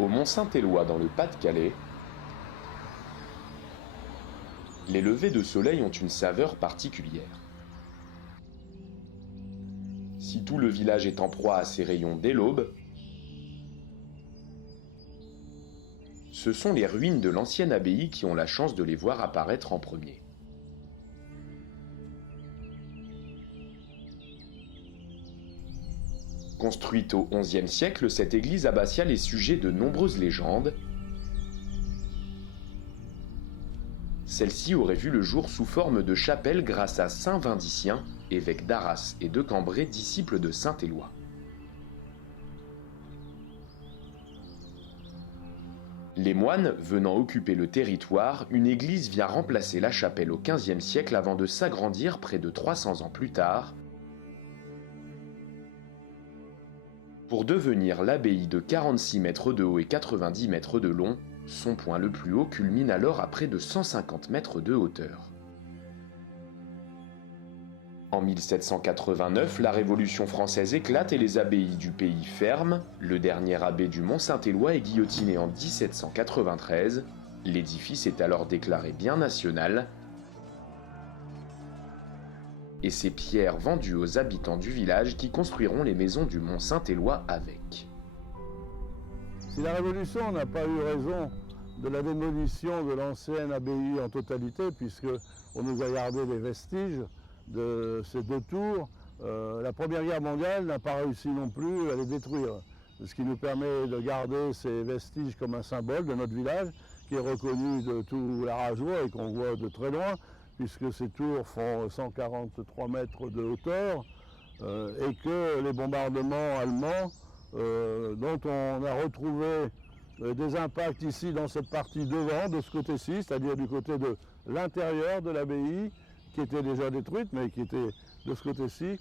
Au Mont-Saint-Éloi, dans le Pas-de-Calais, les levées de soleil ont une saveur particulière. Si tout le village est en proie à ces rayons dès l'aube, ce sont les ruines de l'ancienne abbaye qui ont la chance de les voir apparaître en premier. Construite au XIe siècle, cette église abbatiale est sujet de nombreuses légendes. Celle-ci aurait vu le jour sous forme de chapelle grâce à saint Vindicien, évêque d'Arras et de Cambrai, disciple de saint Éloi. Les moines venant occuper le territoire, une église vient remplacer la chapelle au XVe siècle avant de s'agrandir près de 300 ans plus tard, pour devenir l'abbaye de 46 mètres de haut et 90 mètres de long. Son point le plus haut culmine alors à près de 150 mètres de hauteur. En 1789, la Révolution française éclate et les abbayes du pays ferment. Le dernier abbé du Mont-Saint-Éloi est guillotiné en 1793. L'édifice est alors déclaré bien national et ses pierres vendues aux habitants du village qui construiront les maisons du Mont-Saint-Éloi avec. Si la Révolution n'a pas eu raison de la démolition de l'ancienne abbaye en totalité, puisqu'on nous a gardé les vestiges de ces deux tours, la Première Guerre mondiale n'a pas réussi non plus à les détruire. Ce qui nous permet de garder ces vestiges comme un symbole de notre village, qui est reconnu de tout l'Arageois et qu'on voit de très loin, puisque ces tours font 143 mètres de hauteur, et que les bombardements allemands, dont on a retrouvé des impacts ici dans cette partie devant, de ce côté-ci, c'est-à-dire du côté de l'intérieur de l'abbaye, qui était déjà détruite, mais qui était de ce côté-ci.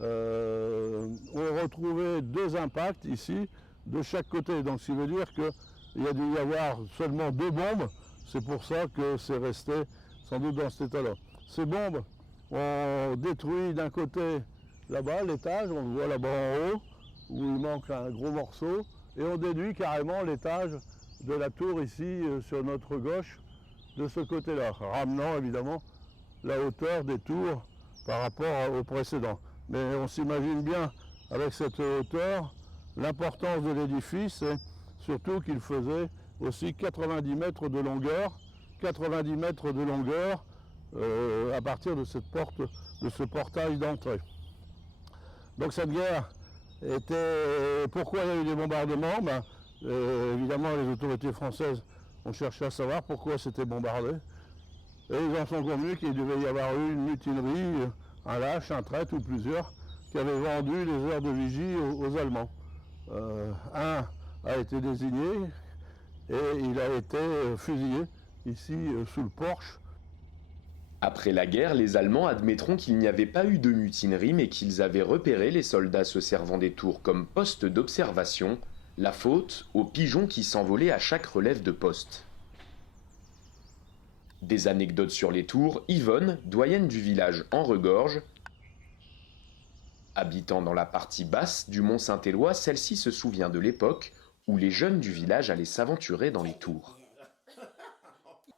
On a retrouvé 2 impacts ici, de chaque côté. Donc, ce qui veut dire qu'il y a dû y avoir seulement 2 bombes. C'est pour ça que c'est resté sans doute dans cet état-là. Ces bombes ont détruit d'un côté là-bas, l'étage, on le voit là-bas en haut, où il manque un gros morceau, et on déduit carrément l'étage de la tour ici, sur notre gauche, de ce côté-là, ramenant évidemment la hauteur des tours par rapport au précédent. Mais on s'imagine bien, avec cette hauteur, l'importance de l'édifice, et surtout qu'il faisait aussi 90 mètres de longueur, 90 mètres de longueur à partir de cette porte, de ce portail d'entrée. Donc cette guerre était... Pourquoi il y a eu des bombardements? Évidemment, les autorités françaises ont cherché à savoir pourquoi c'était bombardé. Et ils en sont convenus qu'il devait y avoir eu une mutinerie, un lâche, un traître ou plusieurs, qui avaient vendu les heures de vigie aux Allemands. Un a été désigné et il a été fusillé ici sous le porche. Après la guerre, les Allemands admettront qu'il n'y avait pas eu de mutinerie mais qu'ils avaient repéré les soldats se servant des tours comme poste d'observation, la faute aux pigeons qui s'envolaient à chaque relève de poste. Des anecdotes sur les tours, Yvonne, doyenne du village en regorge. Habitant dans la partie basse du Mont-Saint-Éloi, celle-ci se souvient de l'époque où les jeunes du village allaient s'aventurer dans les tours.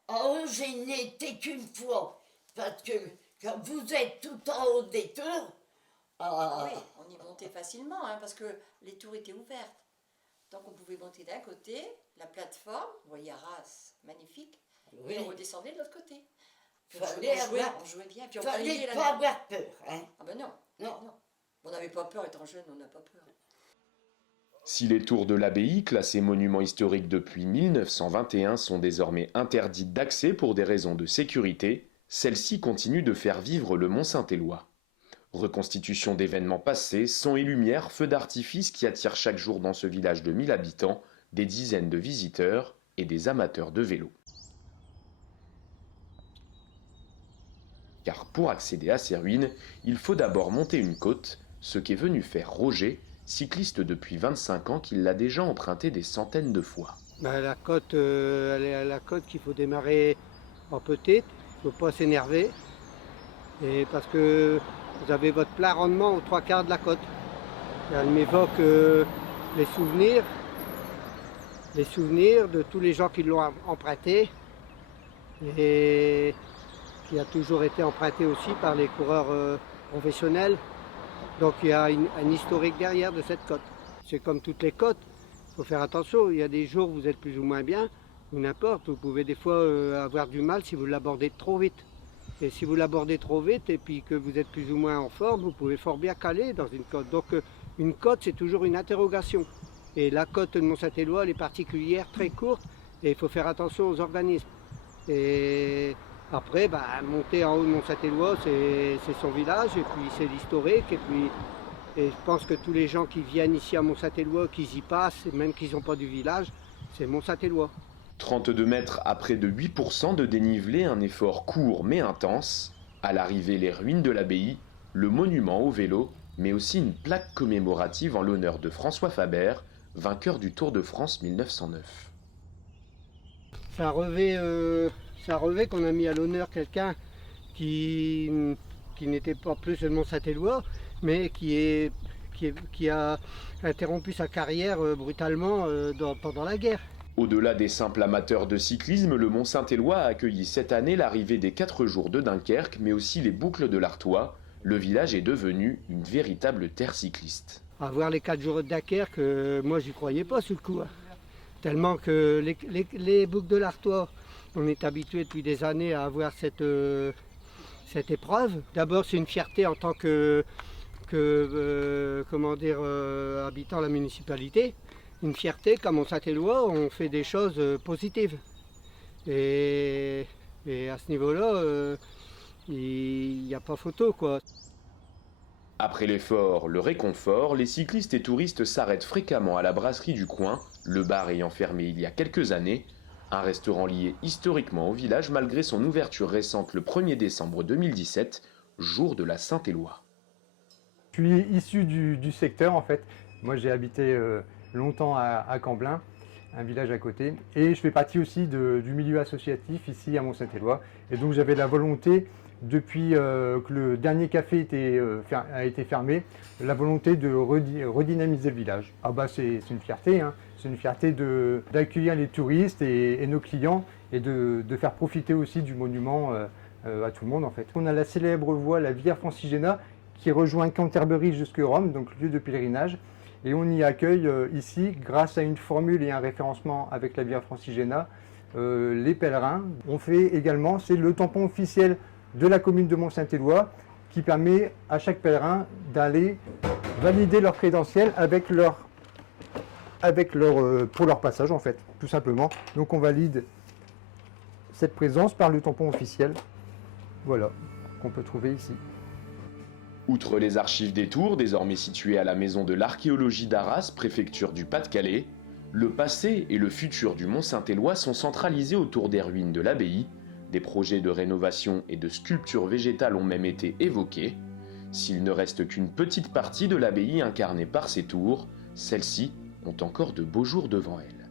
Oh, je n'étais qu'une fois, parce que quand vous êtes tout en haut des tours... Ah oui, on y montait facilement, parce que les tours étaient ouvertes. Donc on pouvait monter d'un côté, la plateforme, vous voyez Arras, magnifique, Oui. et on redescendait de l'autre côté. On jouait bien, puis on Fallait balayait pas avoir peur, hein. Ah ben non, Non. On n'avait pas peur, étant jeune, on n'a pas peur. Si les tours de l'abbaye, classées monuments historiques depuis 1921, sont désormais interdites d'accès pour des raisons de sécurité, celles-ci continuent de faire vivre le Mont-Saint-Éloi. Reconstitution d'événements passés, sons et lumières, feux d'artifice qui attirent chaque jour dans ce village de 1000 habitants des dizaines de visiteurs et des amateurs de vélo. Car pour accéder à ces ruines, il faut d'abord monter une côte, ce qu'est venu faire Roger, cycliste depuis 25 ans qui l'a déjà emprunté des centaines de fois. La côte, elle est à la côte qu'il faut démarrer en petite, il ne faut pas s'énerver, et parce que vous avez votre plein rendement aux 3/4 de la côte. Elle m'évoque les souvenirs les souvenirs de tous les gens qui l'ont emprunté et qui a toujours été emprunté aussi par les coureurs professionnels. Donc il y a un historique derrière de cette côte. C'est comme toutes les côtes, il faut faire attention. Il y a des jours où vous êtes plus ou moins bien, ou n'importe. Vous pouvez des fois avoir du mal si vous l'abordez trop vite. Et si vous l'abordez trop vite et puis que vous êtes plus ou moins en forme, vous pouvez fort bien caler dans une côte. Donc une côte, c'est toujours une interrogation. Et la côte de Mont-Saint-Éloi, elle est particulière, très courte, et il faut faire attention aux organismes. Et après, monter en haut de Mont-Saint-Éloi, c'est son village, et puis c'est l'historique, et je pense que tous les gens qui viennent ici à Mont-Saint-Éloi, qu'ils y passent, même qu'ils n'ont pas du village, c'est Mont-Saint-Éloi. 32 mètres à près de 8% de dénivelé, un effort court mais intense. À l'arrivée, les ruines de l'abbaye, le monument au vélo, mais aussi une plaque commémorative en l'honneur de François Faber, vainqueur du Tour de France 1909. C'est un relevé qu'on a mis à l'honneur quelqu'un qui n'était pas plus de Mont-Saint-Éloi, mais qui a interrompu sa carrière brutalement pendant la guerre. Au-delà des simples amateurs de cyclisme, le Mont-Saint-Éloi a accueilli cette année l'arrivée des 4 jours de Dunkerque, mais aussi les boucles de l'Artois. Le village est devenu une véritable terre cycliste. À voir les 4 jours de Dunkerque, moi j'y croyais pas sur le coup. Tellement que les boucles de l'Artois, on est habitué depuis des années à avoir cette épreuve. D'abord c'est une fierté en tant habitant la municipalité. Une fierté qu'à Mont-Saint-Éloi, on fait des choses positives. Et à ce niveau-là, il n'y a pas photo, quoi. Après l'effort, le réconfort, les cyclistes et touristes s'arrêtent fréquemment à la brasserie du coin, le bar ayant fermé il y a quelques années, un restaurant lié historiquement au village malgré son ouverture récente le 1er décembre 2017, jour de la Saint-Éloi. Je suis issu du secteur en fait. Moi j'ai habité longtemps à Camblin, un village à côté, et je fais partie aussi du milieu associatif ici à Mont-Saint-Éloi. Et donc j'avais la volonté, depuis que le dernier café a été fermé, la volonté de redynamiser le village. Ah bah c'est une fierté, hein. C'est une fierté d'accueillir les touristes et nos clients et de faire profiter aussi du monument à tout le monde en fait. On a la célèbre voie, la Via Francigena, qui rejoint Canterbury jusque Rome, donc lieu de pèlerinage. Et on y accueille ici, grâce à une formule et un référencement avec la Via Francigena, les pèlerins. On fait également, c'est le tampon officiel de la commune de Mont-Saint-Éloi qui permet à chaque pèlerin d'aller valider leur crédentiel pour leur passage en fait, tout simplement. Donc on valide cette présence par le tampon officiel, voilà, qu'on peut trouver ici. Outre les archives des Tours, désormais situées à la maison de l'archéologie d'Arras, préfecture du Pas-de-Calais, le passé et le futur du Mont-Saint-Éloi sont centralisés autour des ruines de l'abbaye. Des projets de rénovation et de sculpture végétale ont même été évoqués. S'il ne reste qu'une petite partie de l'abbaye incarnée par ces tours, celles-ci ont encore de beaux jours devant elles.